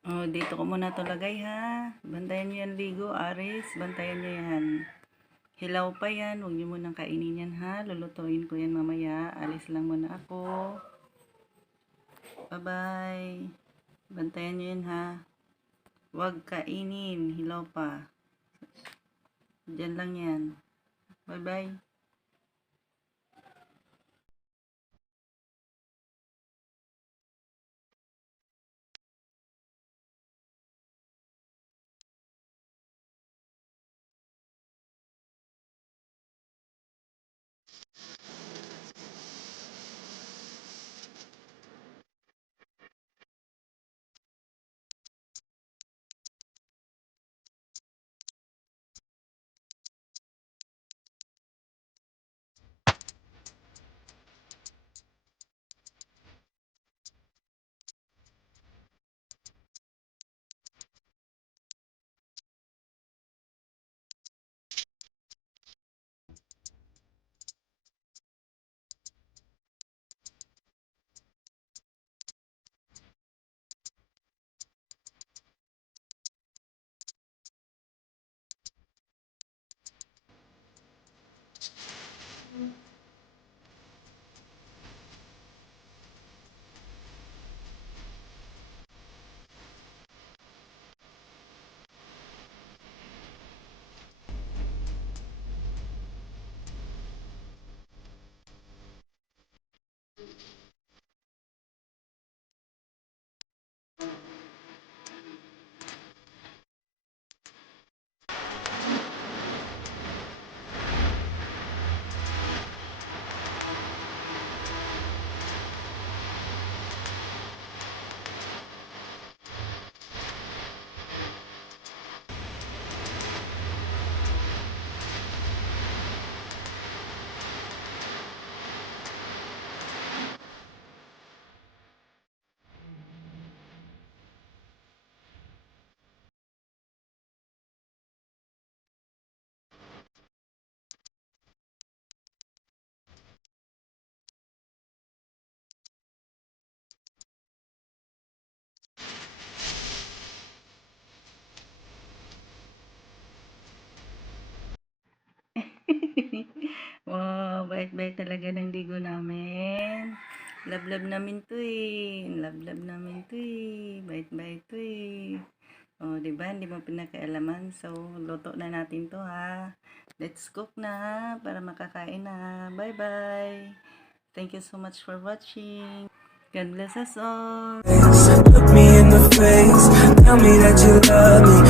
Oh, dito ko muna to lagay ha. Bantayan nyo yan, Ligo, Aris. Bantayan nyo yan. Hilaw pa yan. Huwag nyo munang kainin yan ha. Lulutuin ko yan mamaya. Alis lang muna ako. Bye-bye. Bantayan nyo yan ha. Huwag kainin. Hilaw pa. Diyan lang yan. Bye-bye. Wow, bait-bait talaga ng Ligo namin. Love-love namin to eh. Love-love namin to eh. Bait-bait to eh. Oh, di ba? Hindi mo pinakailaman. So, luto na natin to ha. Let's cook na para makakain na. Bye-bye. Thank you so much for watching. God bless us all. Look me in the face, tell me that you love me.